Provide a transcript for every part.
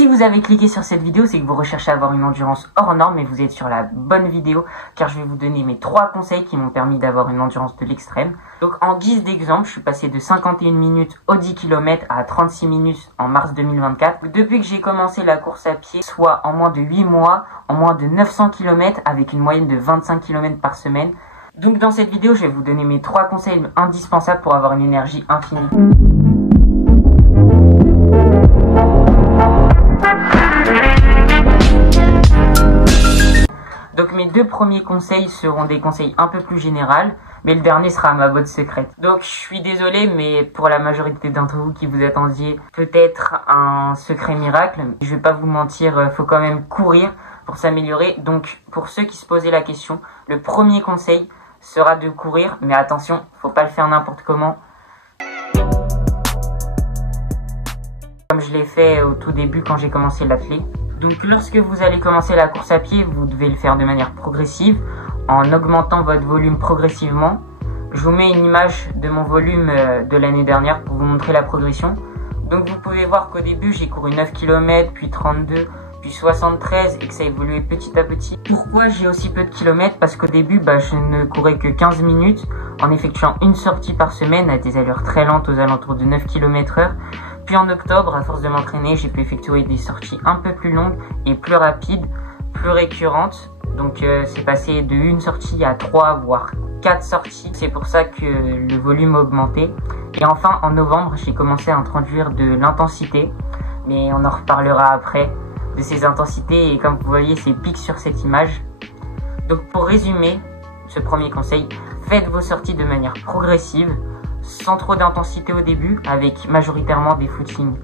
Si vous avez cliqué sur cette vidéo, c'est que vous recherchez à avoir une endurance hors norme et vous êtes sur la bonne vidéo car je vais vous donner mes 3 conseils qui m'ont permis d'avoir une endurance de l'extrême. Donc en guise d'exemple, je suis passé de 51 minutes au 10 km à 36 minutes en mars 2024. Depuis que j'ai commencé la course à pied, soit en moins de 8 mois, en moins de 900 km avec une moyenne de 25 km par semaine. Donc dans cette vidéo, je vais vous donner mes 3 conseils indispensables pour avoir une énergie infinie. Donc mes 2 premiers conseils seront des conseils un peu plus généraux, mais le dernier sera ma botte secrète. Donc je suis désolé, mais pour la majorité d'entre vous qui vous attendiez peut-être un secret miracle, je vais pas vous mentir, faut quand même courir pour s'améliorer. Donc pour ceux qui se posaient la question, le premier conseil sera de courir, mais attention, faut pas le faire n'importe comment. Comme je l'ai fait au tout début quand j'ai commencé l'athlé. Donc lorsque vous allez commencer la course à pied, vous devez le faire de manière progressive, en augmentant votre volume progressivement. Je vous mets une image de mon volume de l'année dernière pour vous montrer la progression. Donc vous pouvez voir qu'au début j'ai couru 9 km, puis 32, puis 73 et que ça a évolué petit à petit. Pourquoi j'ai aussi peu de kilomètres? Parce qu'au début je ne courais que 15 minutes en effectuant une sortie par semaine à des allures très lentes aux alentours de 9 km/h. Puis en octobre, à force de m'entraîner, j'ai pu effectuer des sorties un peu plus longues et plus rapides, plus récurrentes. Donc c'est passé de une sortie à 3 voire 4 sorties. C'est pour ça que le volume a augmenté. Et enfin en novembre, j'ai commencé à introduire de l'intensité. Mais on en reparlera après de ces intensités. Et comme vous voyez, c'est pique sur cette image. Donc pour résumer ce premier conseil, faites vos sorties de manière progressive, sans trop d'intensité au début, avec majoritairement des footings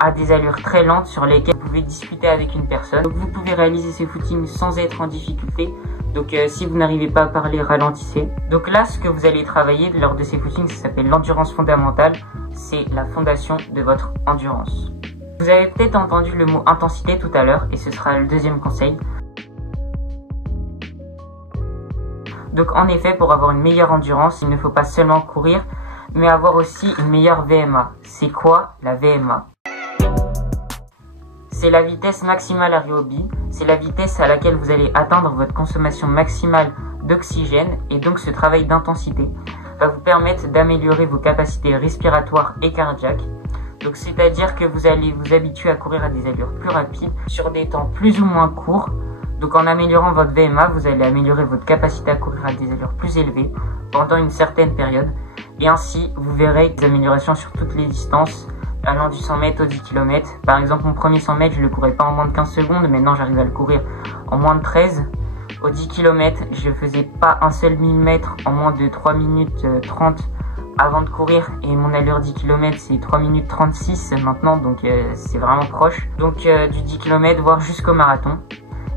à des allures très lentes sur lesquelles vous pouvez discuter avec une personne. Donc vous pouvez réaliser ces footings sans être en difficulté. Donc si vous n'arrivez pas à parler, ralentissez. Donc là, ce que vous allez travailler lors de ces footings, ça s'appelle l'endurance fondamentale. C'est la fondation de votre endurance. Vous avez peut-être entendu le mot intensité tout à l'heure et ce sera le deuxième conseil. Donc en effet, pour avoir une meilleure endurance, il ne faut pas seulement courir, mais avoir aussi une meilleure VMA. C'est quoi la VMA? C'est la vitesse maximale aérobie, c'est la vitesse à laquelle vous allez atteindre votre consommation maximale d'oxygène et donc ce travail d'intensité va vous permettre d'améliorer vos capacités respiratoires et cardiaques. Donc c'est-à-dire que vous allez vous habituer à courir à des allures plus rapides sur des temps plus ou moins courts. Donc en améliorant votre VMA, vous allez améliorer votre capacité à courir à des allures plus élevées pendant une certaine période. Et ainsi, vous verrez des améliorations sur toutes les distances, allant du 100 mètres au 10 km. Par exemple, mon premier 100 mètres, je le courais pas en moins de 15 secondes. Maintenant, j'arrive à le courir en moins de 13. Au 10 km, je faisais pas un seul 1000 mètres en moins de 3 minutes 30 avant de courir. Et mon allure 10 km, c'est 3 minutes 36 maintenant. Donc, c'est vraiment proche. Donc, du 10 km, voire jusqu'au marathon.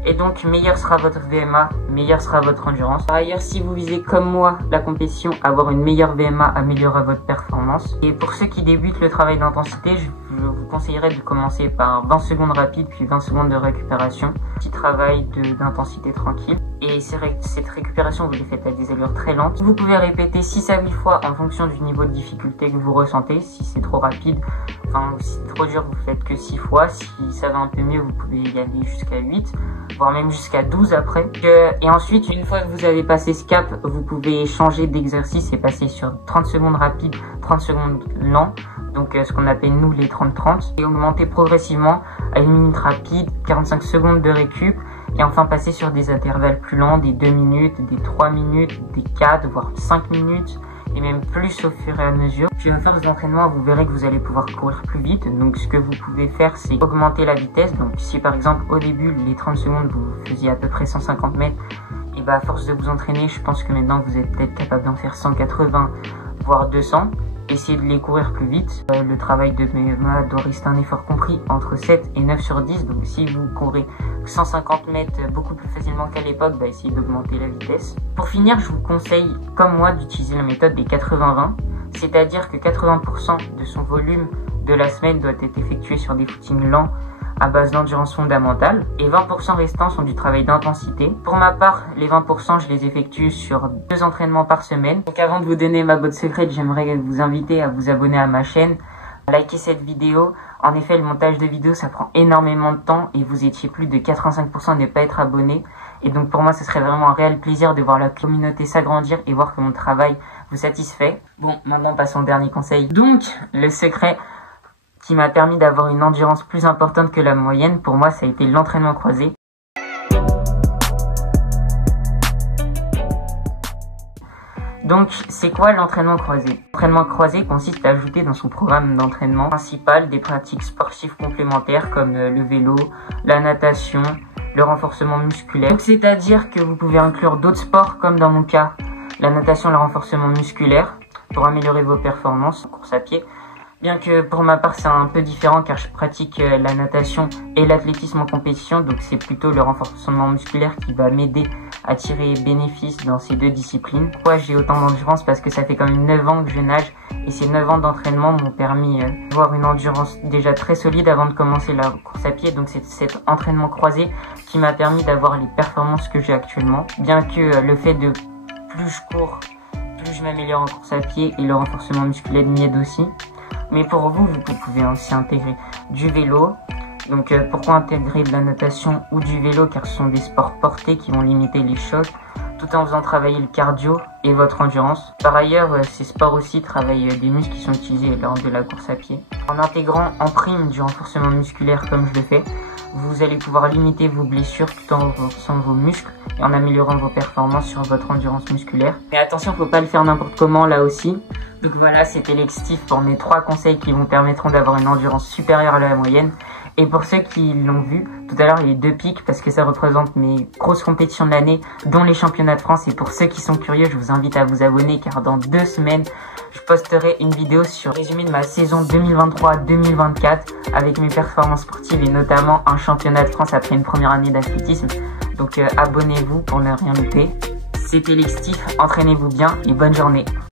Et donc, meilleur sera votre VMA, meilleure sera votre endurance. Par ailleurs, si vous visez comme moi la compétition, avoir une meilleure VMA améliorera votre performance. Et pour ceux qui débutent le travail d'intensité, je vous conseillerais de commencer par 20 secondes rapides, puis 20 secondes de récupération. Petit travail d'intensité tranquille. Et cette récupération, vous les faites à des allures très lentes. Vous pouvez répéter 6 à 8 fois en fonction du niveau de difficulté que vous ressentez. Si c'est trop rapide, enfin, si c'est trop dur, vous faites que 6 fois. Si ça va un peu mieux, vous pouvez y aller jusqu'à 8. Voire même jusqu'à 12 après. Et ensuite, une fois que vous avez passé ce cap, vous pouvez changer d'exercice et passer sur 30 secondes rapides, 30 secondes lents, donc ce qu'on appelle nous les 30-30, et augmenter progressivement à 1 minute rapide, 45 secondes de récup, et enfin passer sur des intervalles plus lents, des 2 minutes, des 3 minutes, des 4, voire 5 minutes, et même plus au fur et à mesure. Puis à force d'entraînement, vous verrez que vous allez pouvoir courir plus vite. Donc ce que vous pouvez faire, c'est augmenter la vitesse. Donc si par exemple au début, les 30 secondes, vous faisiez à peu près 150 mètres, et à force de vous entraîner, je pense que maintenant vous êtes peut-être capable d'en faire 180, voire 200. Essayez de les courir plus vite. Le travail de VMA doit rester un effort compris entre 7 et 9 sur 10. Donc si vous courez 150 mètres beaucoup plus facilement qu'à l'époque, essayez d'augmenter la vitesse. Pour finir, je vous conseille, comme moi, d'utiliser la méthode des 80-20. C'est-à-dire que 80% de son volume de la semaine doit être effectué sur des footings lents à base d'endurance fondamentale et 20% restants sont du travail d'intensité. Pour ma part, les 20% je les effectue sur 2 entraînements par semaine. Donc avant de vous donner ma botte secrète, j'aimerais vous inviter à vous abonner à ma chaîne, Likez cette vidéo. En effet, le montage de vidéos, ça prend énormément de temps et vous étiez plus de 85% à ne pas être abonné. Et donc pour moi, ce serait vraiment un réel plaisir de voir la communauté s'agrandir et voir que mon travail vous satisfait. Bon, maintenant passons au dernier conseil. Donc, le secret qui m'a permis d'avoir une endurance plus importante que la moyenne, pour moi, ça a été l'entraînement croisé. Donc, c'est quoi l'entraînement croisé? L'entraînement croisé consiste à ajouter dans son programme d'entraînement principal des pratiques sportives complémentaires comme le vélo, la natation, le renforcement musculaire. Donc, c'est-à-dire que vous pouvez inclure d'autres sports comme dans mon cas, la natation, le renforcement musculaire pour améliorer vos performances en course à pied. Bien que pour ma part c'est un peu différent car je pratique la natation et l'athlétisme en compétition, donc c'est plutôt le renforcement musculaire qui va m'aider à tirer bénéfice dans ces deux disciplines. Pourquoi j'ai autant d'endurance? Parce que ça fait quand même 9 ans que je nage et ces 9 ans d'entraînement m'ont permis d'avoir une endurance déjà très solide avant de commencer la course à pied. Donc c'est cet entraînement croisé qui m'a permis d'avoir les performances que j'ai actuellement. Bien que le fait de plus je cours, plus je m'améliore en course à pied et le renforcement musculaire m'y aide aussi. Mais pour vous, vous pouvez aussi intégrer du vélo. Donc pourquoi intégrer de la natation ou du vélo? Car ce sont des sports portés qui vont limiter les chocs tout en faisant travailler le cardio et votre endurance. Par ailleurs, ces sports aussi travaillent des muscles qui sont utilisés lors de la course à pied. En intégrant en prime du renforcement musculaire comme je le fais, vous allez pouvoir limiter vos blessures tout en renforçant vos muscles et en améliorant vos performances sur votre endurance musculaire. Mais attention, faut pas le faire n'importe comment là aussi. Donc voilà, c'était l'extif pour mes 3 conseils qui vous permettront d'avoir une endurance supérieure à la moyenne. Et pour ceux qui l'ont vu, tout à l'heure il y a eu 2 pics parce que ça représente mes grosses compétitions de l'année, dont les championnats de France. Et pour ceux qui sont curieux, je vous invite à vous abonner car dans 2 semaines, je posterai une vidéo sur le résumé de ma saison 2023-2024 avec mes performances sportives et notamment un championnat de France après une première année d'athlétisme. Donc abonnez-vous pour ne rien louper. C'était l'extif, entraînez-vous bien et bonne journée.